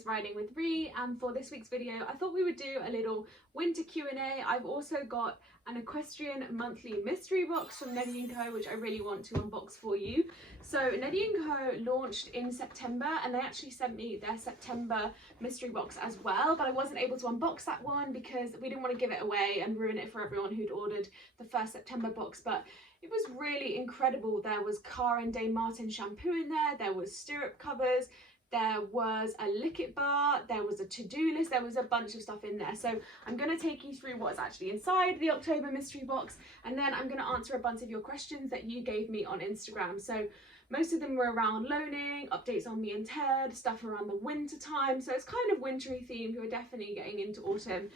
is Riding with Ree, and for this week's video I thought we would do a little winter Q&A. I've also got an Equestrian monthly mystery box from Neddy & Co, which I really want to unbox for you. So Neddy & Co launched in September, and they actually sent me their September mystery box as well, but I wasn't able to unbox that one because we didn't want to give it away and ruin it for everyone who'd ordered the first September box. But it was really incredible. There was Car and Dame Martin shampoo in there was stirrup covers, there was a lick-it bar, there was a to-do list, there was a bunch of stuff in there. So I'm going to take you through what's actually inside the October mystery box, and then I'm going to answer a bunch of your questions that you gave me on Instagram. So most of them were around loaning, updates on me and Ted, stuff around the winter time. So it's kind of wintry themed. We're definitely getting into autumn.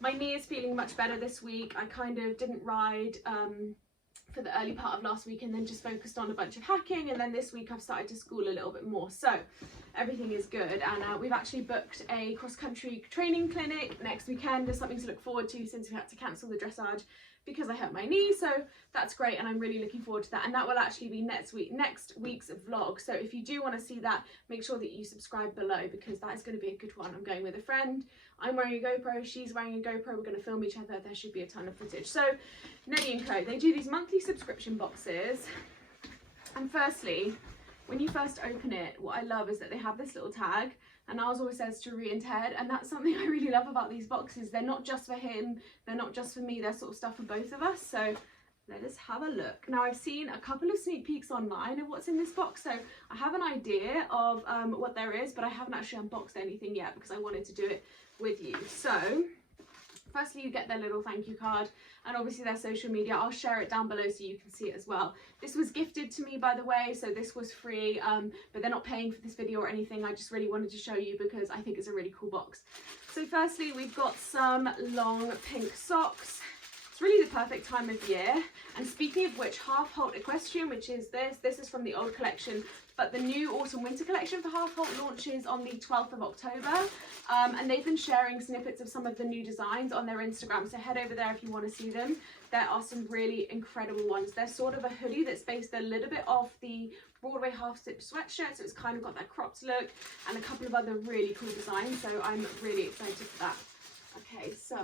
My knee is feeling much better this week. I kind of didn't ride for the early part of last week and then just focused on a bunch of hacking, and then this week I've started to school a little bit more, so everything is good. And we've actually booked a cross-country training clinic next weekend. There's something to look forward to since we had to cancel the dressage because I hurt my knee, so that's great and I'm really looking forward to that, and that will actually be next week's vlog. So if you do want to see that, make sure that you subscribe below because that is going to be a good one. I'm going with a friend, I'm wearing a GoPro, she's wearing a GoPro, we're going to film each other. There should be a ton of footage. So Neddy & Co, they do these monthly subscription boxes, and firstly, when you first open it, what I love is that they have this little tag, and ours always says to Ree and Ted, and that's something I really love about these boxes. They're not just for him, they're not just for me, they're sort of stuff for both of us. So let us have a look. Now, I've seen a couple of sneak peeks online of what's in this box, so I have an idea of what there is, but I haven't actually unboxed anything yet because I wanted to do it with you. So firstly, you get their little thank you card and obviously their social media. I'll share it down below so you can see it as well. This was gifted to me, by the way, so this was free, but they're not paying for this video or anything. I just really wanted to show you because I think it's a really cool box. So firstly, we've got some long pink socks. It's really the perfect time of year. And speaking of which, HALT Equestrian, which is this is from the old collection, but the new autumn winter collection for HALT launches on the 12th of October. And they've been sharing snippets of some of the new designs on their Instagram, so head over there if you want to see them. There are some really incredible ones. They're sort of a hoodie that's based a little bit off the Broadway half-stitch sweatshirt, so it's kind of got that cropped look, and a couple of other really cool designs, so I'm really excited for that. Okay, so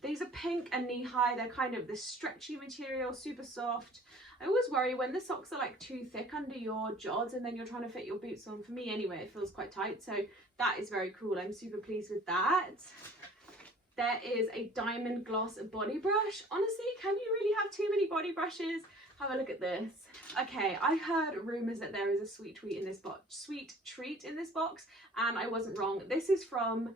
these are pink and knee-high. They're kind of this stretchy material, super soft. I always worry when the socks are like too thick under your jods and then you're trying to fit your boots on. For me anyway, it feels quite tight, so that is very cool. I'm super pleased with that. There is a diamond gloss body brush. Honestly, can you really have too many body brushes? Have a look at this. Okay, I heard rumours that there is a sweet treat in this box, and I wasn't wrong. This is from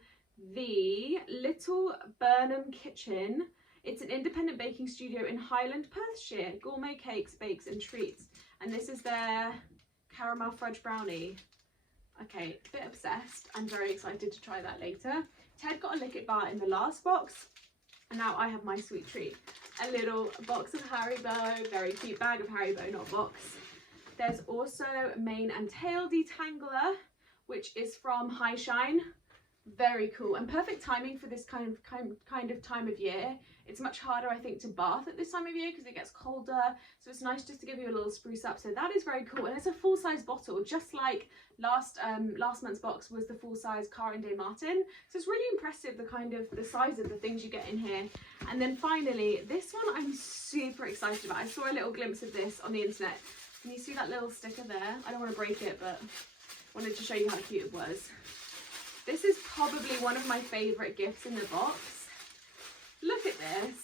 the Little Burnham Kitchen. It's an independent baking studio in Highland, Perthshire. Gourmet cakes, bakes and treats. And this is their caramel fudge brownie. Okay, a bit obsessed. I'm very excited to try that later. Ted got a lick-it bar in the last box, and now I have my sweet treat. A little box of Haribo, very cute bag of Haribo, not box. There's also mane and tail detangler, which is from High Shine. Very cool and perfect timing for this kind of time of year. It's much harder, I think, to bath at this time of year because it gets colder, so it's nice just to give you a little spruce up. So that is very cool, and it's a full-size bottle, just like last month's box was the full-size Car and Dame Martin. So it's really impressive the size of the things you get in here. And then finally, this one I'm super excited about. I saw a little glimpse of this on the internet. Can you see that little sticker there? I don't want to break it, but wanted to show you how cute it was. This is probably one of my favourite gifts in the box. Look at this.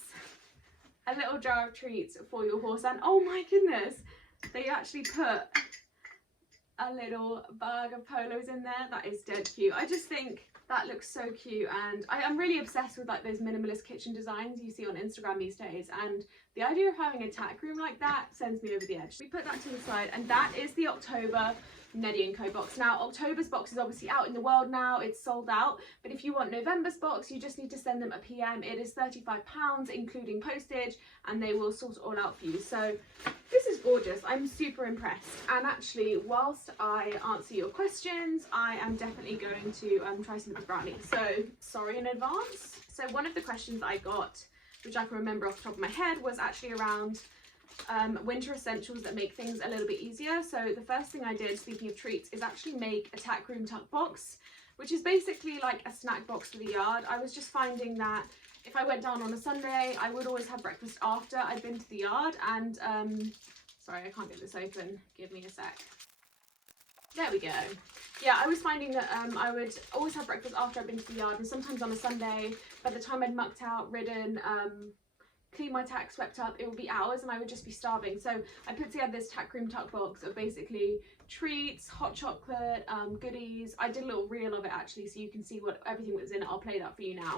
A little jar of treats for your horse, and oh my goodness, they actually put a little bag of polos in there. That is dead cute. I just think that looks so cute, and I'm really obsessed with like those minimalist kitchen designs you see on Instagram these days, and the idea of having a tack room like that sends me over the edge. We put that to the side, and that is the October Neddy & Co box. Now, October's box is obviously out in the world now, it's sold out, but if you want November's box, you just need to send them a PM. It is £35 including postage, and they will sort it all out for you. So this is gorgeous. I'm super impressed, and actually, whilst I answer your questions, I am definitely going to try some of the brownie, so sorry in advance. So one of the questions I got, which I can remember off the top of my head, was actually around winter essentials that make things a little bit easier. So the first thing I did, speaking of treats, is actually make a TACKROOM TUCKBOX. which is basically like a snack box for the yard. I was just finding that if I went down on a Sunday, I would always have breakfast after I'd been to the yard. And sorry, I can't get this open. Give me a sec. There we go. Yeah, I was finding that I would always have breakfast after I'd been to the yard, and sometimes on a Sunday, by the time I'd mucked out, ridden, cleaned my tack, swept up, it would be hours and I would just be starving. So I put together this TACKROOM tuck box of basically treats, hot chocolate, goodies. I did a little reel of it actually, so you can see what everything was in it. I'll play that for you now.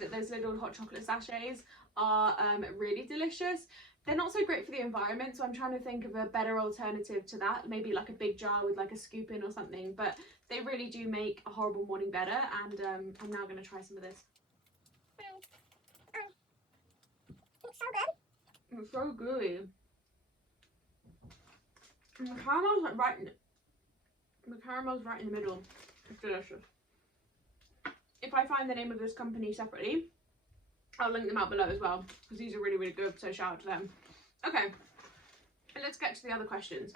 That those little hot chocolate sachets are really delicious. They're not so great for the environment, so I'm trying to think of a better alternative to that, maybe like a big jar with like a scoop in or something, but they really do make a horrible morning better. And I'm now going to try some of this. It's so good. It's so gooey. And the caramel's like right in the middle. It's delicious. If I find the name of this company separately, I'll link them out below as well, because these are really, really good, so shout out to them. Okay, and let's get to the other questions.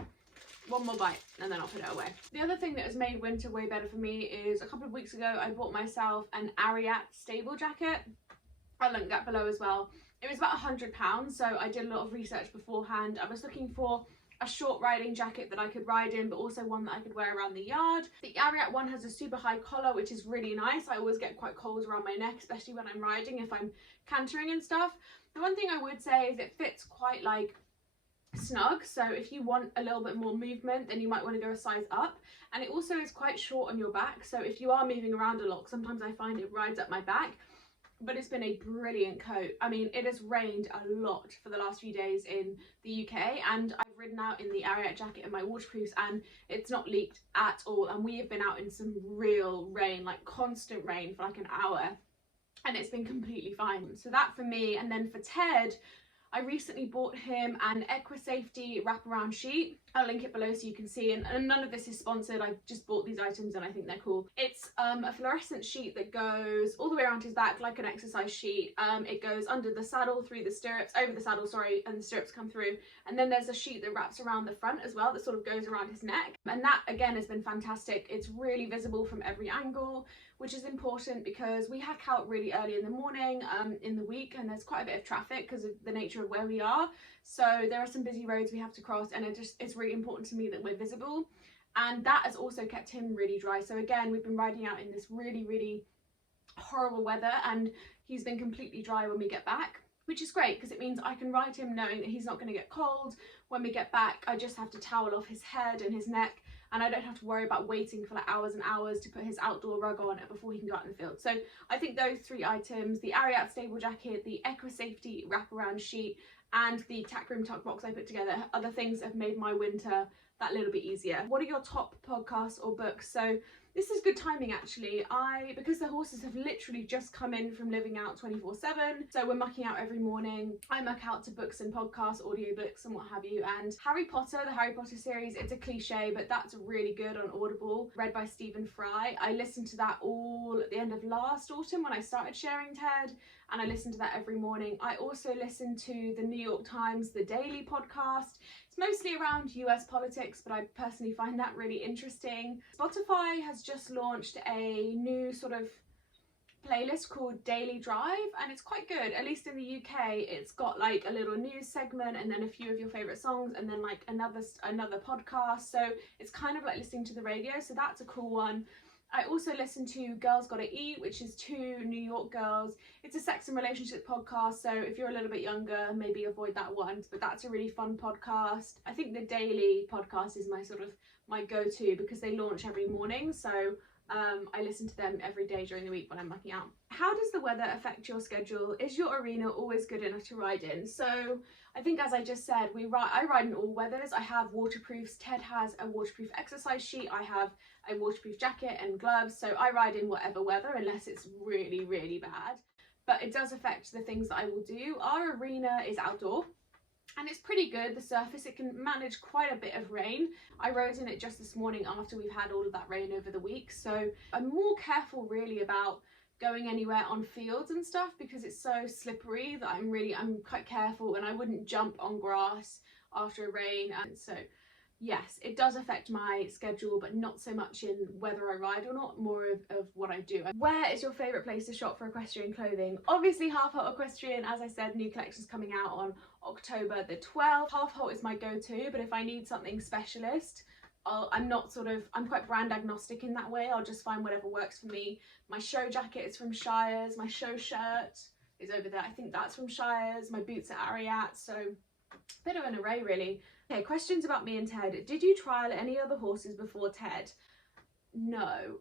One more bite, and then I'll put it away. The other thing that has made winter way better for me is a couple of weeks ago, I bought myself an ARIAT stable jacket. I'll link that below as well. It was about £100, so I did a lot of research beforehand. I was looking for a short riding jacket that I could ride in, but also one that I could wear around the yard. The ARIAT one has a super high collar, which is really nice. I always get quite cold around my neck, especially when I'm riding, if I'm cantering and stuff. The one thing I would say is it fits quite like snug, so if you want a little bit more movement, then you might want to go a size up. And it also is quite short on your back, so if you are moving around a lot, sometimes I find it rides up my back. But it's been a brilliant coat. I mean, it has rained a lot for the last few days in the UK, and I've ridden out in the ARIAT jacket and my waterproofs, and it's not leaked at all. And we have been out in some real rain, like constant rain for like an hour, and it's been completely fine. So that for me. And then for Ted, I recently bought him an EQUISAFETY wraparound sheet. I'll link it below so you can see, and none of this is sponsored. I just bought these items and I think they're cool. It's a fluorescent sheet that goes all the way around his back like an exercise sheet. It goes under the saddle, through the stirrups, over the saddle, sorry, and the stirrups come through. And then there's a sheet that wraps around the front as well that sort of goes around his neck. And that again has been fantastic. It's really visible from every angle, which is important because we hack out really early in the morning in the week, and there's quite a bit of traffic because of the nature of where we are. So there are some busy roads we have to cross, and it's really important to me that we're visible. And that has also kept him really dry. So again, we've been riding out in this really, really horrible weather, and he's been completely dry when we get back, which is great because it means I can ride him knowing that he's not going to get cold. When we get back, I just have to towel off his head and his neck, and I don't have to worry about waiting for like hours and hours to put his outdoor rug on before he can go out in the field. So I think those three items, the ARIAT stable jacket, the EQUISAFETY wraparound sheet, and the TACKROOM tuck box I put together, are the things that have made my winter that little bit easier. What are your top podcasts or books? So this is good timing actually. Because the horses have literally just come in from living out 24/7, so we're mucking out every morning. I muck out to books and podcasts, audiobooks and what have you. And Harry Potter, the Harry Potter series, it's a cliche, but that's really good on Audible, read by Stephen Fry. I listened to that all at the end of last autumn when I started sharing TED, and I listen to that every morning. I also listen to the New York Times, The Daily podcast. It's mostly around US politics, but I personally find that really interesting. Spotify has just launched a new sort of playlist called Daily Drive, and it's quite good. At least in the UK, it's got like a little news segment and then a few of your favorite songs and then like another podcast. So it's kind of like listening to the radio, so that's a cool one. I also listen to Girls Gotta Eat, which is two New York girls. It's a sex and relationship podcast, so if you're a little bit younger, maybe avoid that one, but that's a really fun podcast. I think the Daily podcast is my go-to because they launch every morning, so I listen to them every day during the week when I'm mucking out. How does the weather affect your schedule? Is your arena always good enough to ride in? So I think, as I just said, I ride in all weathers. I have waterproofs. Ted has a waterproof exercise sheet. I have a waterproof jacket and gloves. So I ride in whatever weather unless it's really, really bad. But it does affect the things that I will do. Our arena is outdoor. and it's pretty good. The surface, it can manage quite a bit of rain. I rode in it just this morning after we've had all of that rain over the week, so I'm more careful really about going anywhere on fields and stuff because it's so slippery that I'm quite careful, and I wouldn't jump on grass after a rain. And so yes, it does affect my schedule, but not so much in whether I ride or not, more of what I do. Where is your favourite place to shop for equestrian clothing? Obviously Half HALT Equestrian. As I said, new collections coming out on October the 12th. Half HALT is my go-to, but if I need something specialist, I'm quite brand agnostic in that way. I'll just find whatever works for me. My show jacket is from Shires, my show shirt is over there, I think that's from Shires, my boots are ARIAT, so a bit of an array really. Okay, questions about me and Ted. Did you trial any other horses before Ted? No.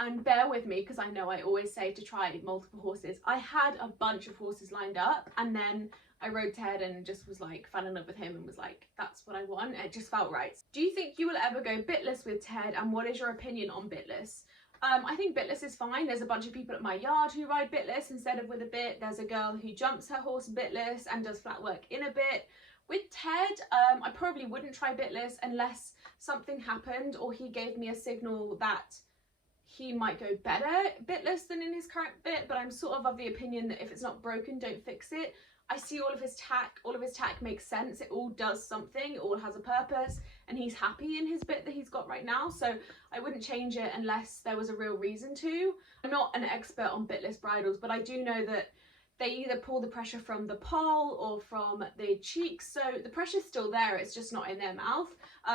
And bear with me because I know I always say to try multiple horses. I had a bunch of horses lined up, and then I rode Ted and just was like, fell in love with him and was like, that's what I want. It just felt right. Do you think you will ever go bitless with Ted, and what is your opinion on bitless? I think bitless is fine. There's a bunch of people at my yard who ride bitless instead of with a bit. There's a girl who jumps her horse bitless and does flat work in a bit. With Ted, I probably wouldn't try bitless unless something happened or he gave me a signal that he might go better bitless than in his current bit, but I'm sort of the opinion that if it's not broken, don't fix it. I see all of his tack makes sense. It all does something, it all has a purpose, and he's happy in his bit that he's got right now, so I wouldn't change it unless there was a real reason to. I'm not an expert on bitless bridles, but I do know that they either pull the pressure from the poll or from the cheeks, so the pressure's still there, it's just not in their mouth.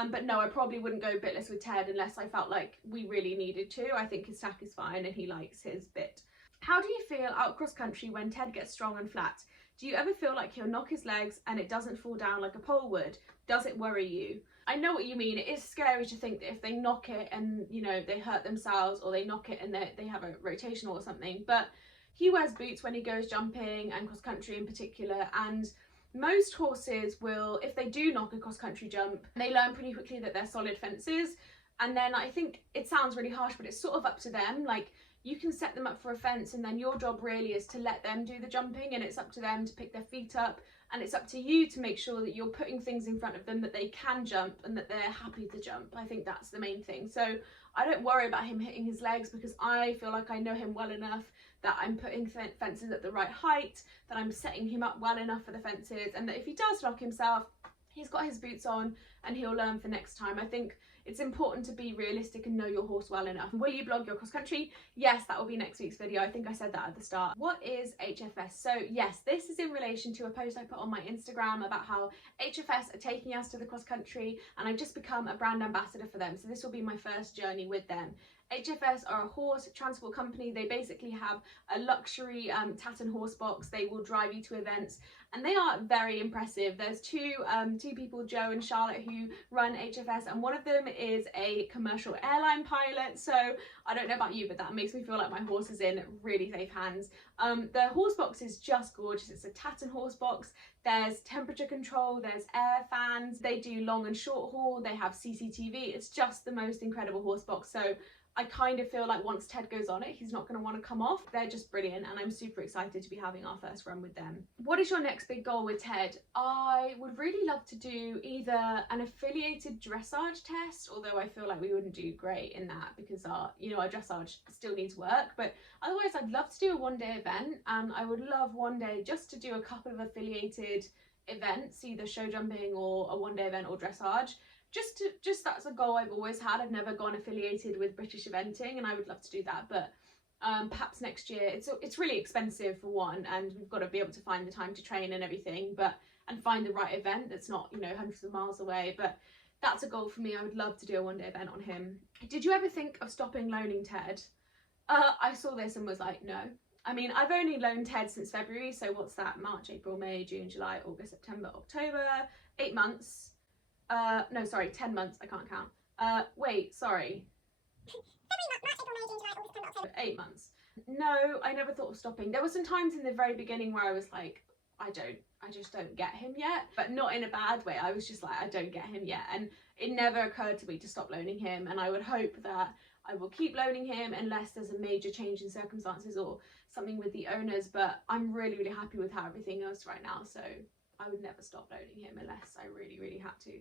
But no, I probably wouldn't go bitless with Ted unless I felt like we really needed to. I think his tack is fine and he likes his bit. How do you feel out cross country when Ted gets strong and flat? Do you ever feel like he'll knock his legs and it doesn't fall down like a pole would? Does it worry you? I know what you mean. It is scary to think that if they knock it and, you know, they hurt themselves, or they knock it and they have a rotational or something, but he wears boots when he goes jumping and cross country in particular, and most horses will, if they do knock a cross country jump, they learn pretty quickly that they're solid fences. And then I think it sounds really harsh, but it's sort of up to them. Like, you can set them up for a fence and then your job really is to let them do the jumping, and it's up to them to pick their feet up, and it's up to you to make sure that you're putting things in front of them that they can jump and that they're happy to jump. I think that's the main thing. So I don't worry about him hitting his legs because I feel like I know him well enough that I'm putting fences at the right height, that I'm setting him up well enough for the fences, and that if he does knock himself, he's got his boots on and he'll learn for next time. I think it's important to be realistic and know your horse well enough. Will you blog your cross country? Yes, that will be next week's video. I think I said that at the start. What is HFS? So yes, this is in relation to a post I put on my Instagram about how HFS are taking us to the cross country, and I've just become a brand ambassador for them. So this will be my first journey with them. HFS are a horse transport company. They basically have a luxury Tatton horse box. They will drive you to events, and they are very impressive. There's two people, Joe and Charlotte, who run HFS, and one of them is a commercial airline pilot. So I don't know about you, but that makes me feel like my horse is in really safe hands. The horse box is just gorgeous. It's a Tatton horse box. There's temperature control, there's air fans, they do long and short haul, they have CCTV. It's just the most incredible horse box. So I kind of feel like once Ted goes on it, he's not going to want to come off. They're just brilliant, and I'm super excited to be having our first run with them. What is your next big goal with Ted? I would really love to do either an affiliated dressage test, although I feel like we wouldn't do great in that because our dressage still needs work, but otherwise I'd love to do a one-day event, and I would love one day just to do a couple of affiliated events, either show jumping or a one-day event or dressage. Just that's a goal I've always had. I've never gone affiliated with British eventing, and I would love to do that, but perhaps next year. It's really expensive for one, and we've got to be able to find the time to train and everything, and find the right event that's not, you know, hundreds of miles away. But that's a goal for me. I would love to do a one-day event on him. Did you ever think of stopping loaning Ted? I saw this and was like, no. I mean, I've only loaned Ted since February, so what's that? March, April, May, June, July, August, September, October, 8 months. No, sorry, 10 months, I can't count. Wait, sorry. 8 months. No, I never thought of stopping. There were some times in the very beginning where I was like, I just don't get him yet, but not in a bad way. I was just like, I don't get him yet, and it never occurred to me to stop loaning him, and I would hope that I will keep loaning him unless there's a major change in circumstances or something with the owners, but I'm really, really happy with how everything is right now, so I would never stop loaning him unless I really, really had to.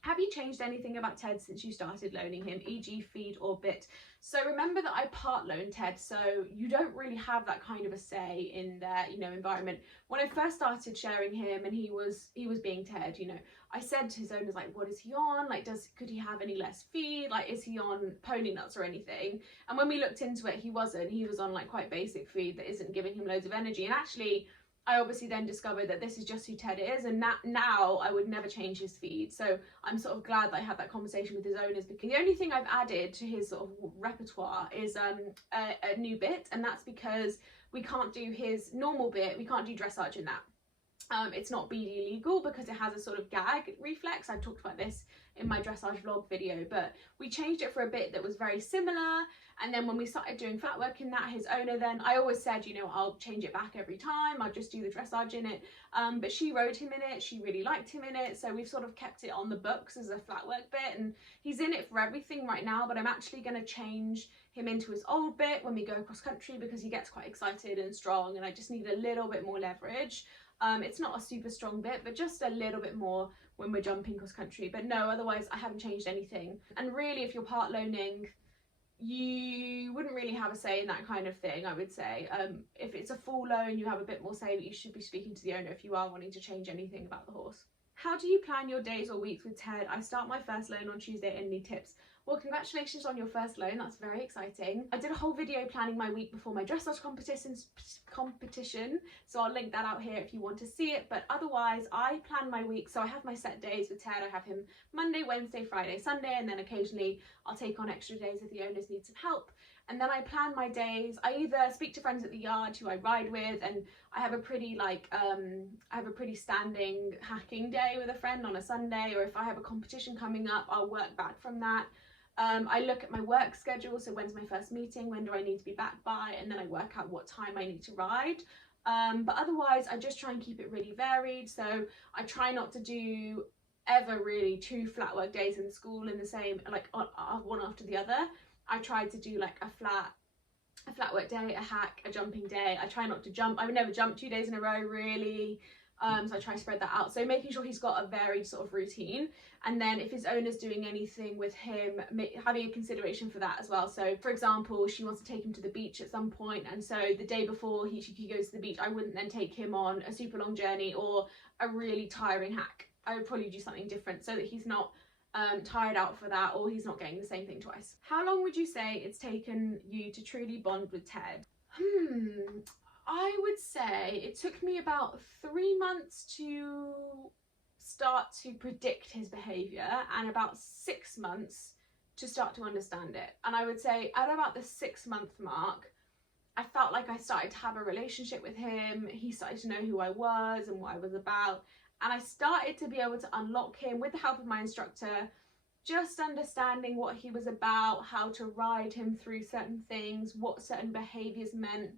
Have you changed anything about Ted since you started loaning him, e.g. feed or bit? So remember that I part loan Ted, so you don't really have that kind of a say in their, you know, environment. When I first started sharing him and he was being Ted, you know, I said to his owners, like, what is he on? Like, could he have any less feed? Like, is he on pony nuts or anything? And when we looked into it, he was on like quite basic feed that isn't giving him loads of energy. And actually, I obviously then discovered that this is just who Ted is, and now I would never change his feed. So I'm sort of glad that I had that conversation with his owners, because the only thing I've added to his sort of repertoire is a new bit, and that's because we can't do his normal bit, we can't do dressage in that. It's not BD legal because it has a sort of gag reflex. I've talked about this in my dressage vlog video, but we changed it for a bit that was very similar. And then when we started doing flat work in that, his owner then, I always said, you know, I'll change it back every time, I'll just do the dressage in it. But she rode him in it, she really liked him in it, so we've sort of kept it on the books as a flat work bit, and he's in it for everything right now. But I'm actually going to change him into his old bit when we go cross country, because he gets quite excited and strong, and I just need a little bit more leverage. It's not a super strong bit, but just a little bit more when we're jumping cross country. But no, otherwise I haven't changed anything. And really, if you're part loaning, you wouldn't really have a say in that kind of thing, I would say. If it's a full loan, you have a bit more say, but you should be speaking to the owner if you are wanting to change anything about the horse. How do you plan your days or weeks with Ted? I start my first loan on Tuesday and need tips. Well, congratulations on your first loan, that's very exciting. I did a whole video planning my week before my dressage competition, so I'll link that out here if you want to see it. But otherwise, I plan my week, so I have my set days with Ted. I have him Monday, Wednesday, Friday, Sunday, and then occasionally I'll take on extra days if the owners need some help. And then I plan my days. I either speak to friends at the yard who I ride with, and I have a pretty standing hacking day with a friend on a Sunday, or if I have a competition coming up, I'll work back from that. I look at my work schedule, so when's my first meeting, when do I need to be back by, and then I work out what time I need to ride. But otherwise, I just try and keep it really varied. So I try not to do ever really 2 flat work days in school in the same, like one after the other. I tried to do like a flat work day, a hack, a jumping day. I try not to jump. I would never jump 2 days in a row really. So I try to spread that out. So making sure he's got a varied sort of routine. And then if his owner's doing anything with him, having a consideration for that as well. So for example, she wants to take him to the beach at some point, and so the day before he goes to the beach, I wouldn't then take him on a super long journey or a really tiring hack. I would probably do something different so that he's not tired out for that, or he's not getting the same thing twice. How long would you say it's taken you to truly bond with Ted? I would say it took me about 3 months to start to predict his behaviour, and about 6 months to start to understand it. And I would say at about the 6-month mark, I felt like I started to have a relationship with him. He started to know who I was and what I was about, and I started to be able to unlock him with the help of my instructor, just understanding what he was about, how to ride him through certain things, what certain behaviours meant.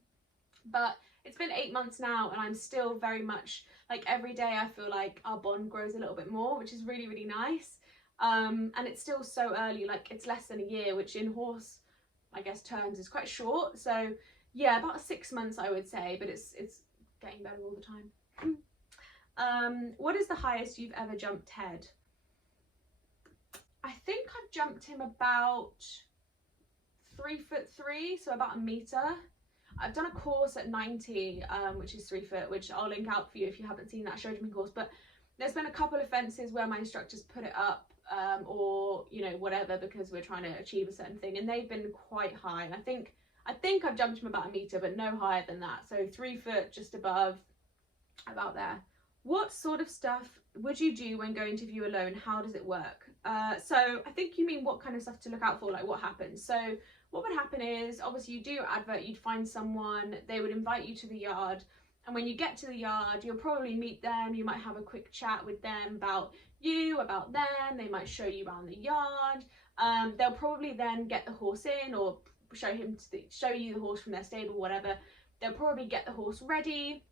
But it's been 8 months now, and I'm still very much, like, every day I feel like our bond grows a little bit more, which is really, really nice. And it's still so early, like it's less than a year, which in horse, I guess, terms is quite short. So yeah, about 6 months I would say, but it's getting better all the time. What is the highest you've ever jumped Ted? I think I've jumped him about 3'3", so about a metre. I've done a course at 90, which is 3 foot, which I'll link out for you if you haven't seen that show jumping course. But there's been a couple of fences where my instructors put it up, or, you know, whatever, because we're trying to achieve a certain thing, and they've been quite high. And I think I've jumped him about a metre, but no higher than that. So 3 foot, just above, about there. What sort of stuff would you do when going to view a loan? How does it work? So I think you mean what kind of stuff to look out for, like what happens. So what would happen is, obviously you do your advert, you'd find someone, they would invite you to the yard, and when you get to the yard, you'll probably meet them, you might have a quick chat with them about you, about them, they might show you around the yard, they'll probably then get the horse in, or show you the horse from their stable, whatever. They'll probably get the horse ready.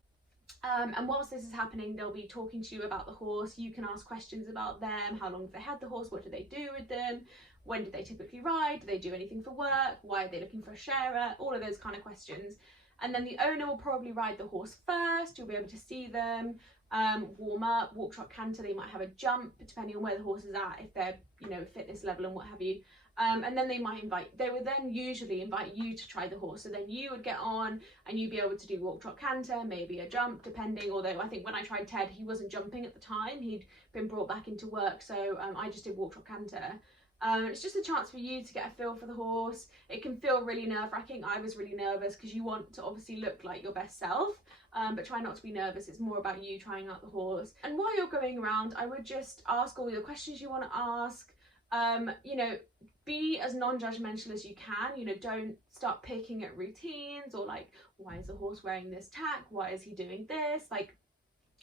And whilst this is happening, they'll be talking to you about the horse. You can ask questions about them. How long have they had the horse? What do they do with them? When do they typically ride? Do they do anything for work? Why are they looking for a sharer? All of those kind of questions. And then the owner will probably ride the horse first. You'll be able to see them, warm up, walk, trot, canter. They might have a jump depending on where the horse is at, if they're, you know, fitness level and what have you. And then they would then usually invite you to try the horse. So then you would get on and you'd be able to do walk, trot, canter, maybe a jump, depending. Although I think when I tried Ted, he wasn't jumping at the time. He'd been brought back into work. So I just did walk, trot, canter. It's just a chance for you to get a feel for the horse. It can feel really nerve-wracking. I was really nervous because you want to obviously look like your best self, but try not to be nervous. It's more about you trying out the horse. And while you're going around, I would just ask all the questions you want to ask. You know, be as non-judgmental as you can. You know, don't start picking at routines or like, why is the horse wearing this tack? Why is he doing this? Like,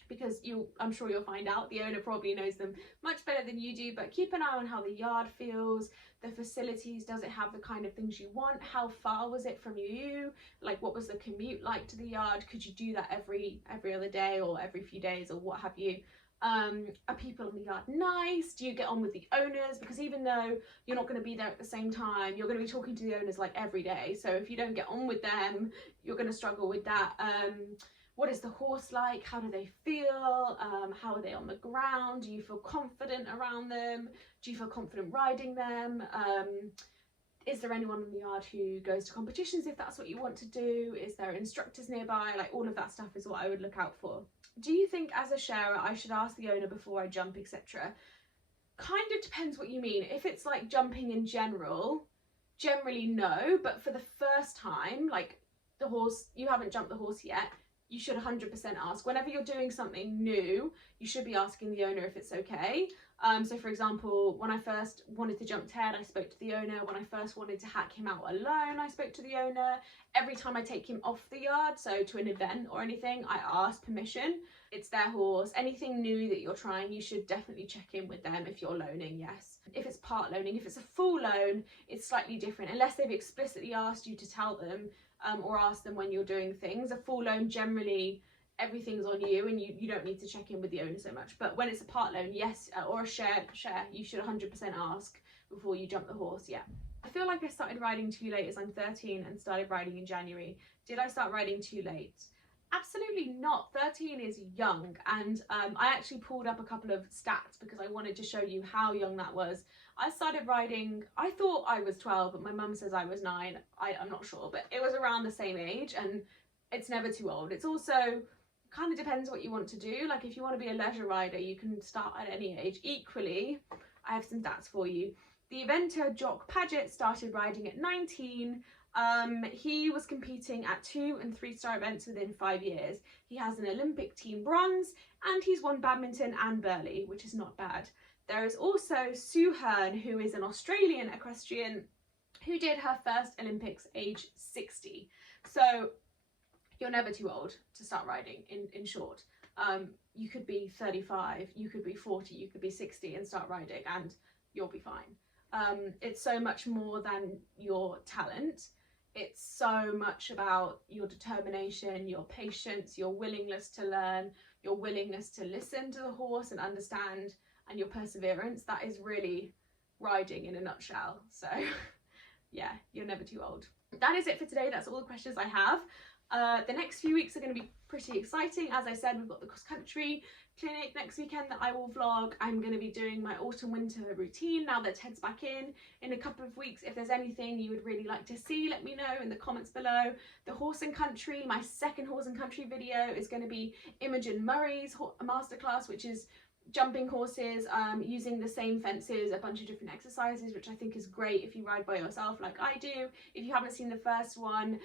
because I'm sure you'll find out the owner probably knows them much better than you do, but keep an eye on how the yard feels, the facilities, does it have the kind of things you want, how far was it from you, like what was the commute like to the yard, could you do that every other day or every few days or what have you. Are people in the yard nice? Do you get on with the owners? Because even though you're not going to be there at the same time, you're going to be talking to the owners like every day, so if you don't get on with them, you're going to struggle with that. What is the horse like? How do they feel? How are they on the ground? Do you feel confident around them? Do you feel confident riding them? Is there anyone in the yard who goes to competitions if that's what you want to do? Is there instructors nearby? Like, all of that stuff is what I would look out for. Do you think as a sharer I should ask the owner before I jump, etc.? Kind of depends what you mean. If it's like jumping in general, generally no, but for the first time, like the horse, you haven't jumped the horse yet, you should 100% ask. Whenever you're doing something new, you should be asking the owner if it's okay. So for example, when I first wanted to jump Ted, I spoke to the owner. When I first wanted to hack him out alone, I spoke to the owner. Every time I take him off the yard, so to an event or anything, I ask permission. It's their horse. Anything new that you're trying, you should definitely check in with them if you're loaning, yes. If it's part loaning, if it's a full loan, it's slightly different, unless they've explicitly asked you to tell them or ask them when you're doing things. A full loan, generally, everything's on you and you don't need to check in with the owner so much. But when it's a part loan, yes, or a share, you should 100% ask before you jump the horse, yeah. I feel like I started riding too late as I'm 13 and started riding in January. Did I start riding too late? Absolutely not. 13 is young, and I actually pulled up a couple of stats because I wanted to show you how young that was. I started riding, I thought I was 12, but my mum says I was 9. I'm not sure, but it was around the same age, and it's never too old. It's also kind of depends what you want to do. Like if you want to be a leisure rider, you can start at any age. Equally, I have some stats for you. The eventer Jock Paget started riding at 19. He was competing at 2- and 3-star events within 5 years. He has an Olympic team bronze and he's won badminton and Burley, which is not bad. There is also Sue Hearn, who is an Australian equestrian who did her first Olympics age 60. So you're never too old to start riding, in short. You could be 35, you could be 40, you could be 60 and start riding and you'll be fine. It's so much more than your talent. It's so much about your determination, your patience, your willingness to learn, your willingness to listen to the horse and understand, and your perseverance. That is really riding in a nutshell. So yeah, you're never too old. That is it for today. That's all the questions I have. The next few weeks are going to be pretty exciting. As I said, we've got the cross-country clinic next weekend that I will vlog. I'm going to be doing my autumn-winter routine now that Ted's back in a couple of weeks. If there's anything you would really like to see, let me know in the comments below. The horse and country, my second horse and country video is going to be Imogen Murray's masterclass, which is jumping horses, using the same fences, a bunch of different exercises, which I think is great if you ride by yourself like I do. If you haven't seen the first one,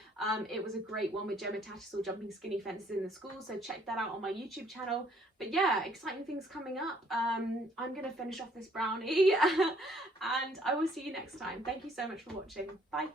it was a great one with Gemma Tattersall jumping skinny fences in the school, so check that out on my YouTube channel. But yeah, exciting things coming up. I'm gonna finish off this brownie and I will see you next time. Thank you so much for watching. Bye.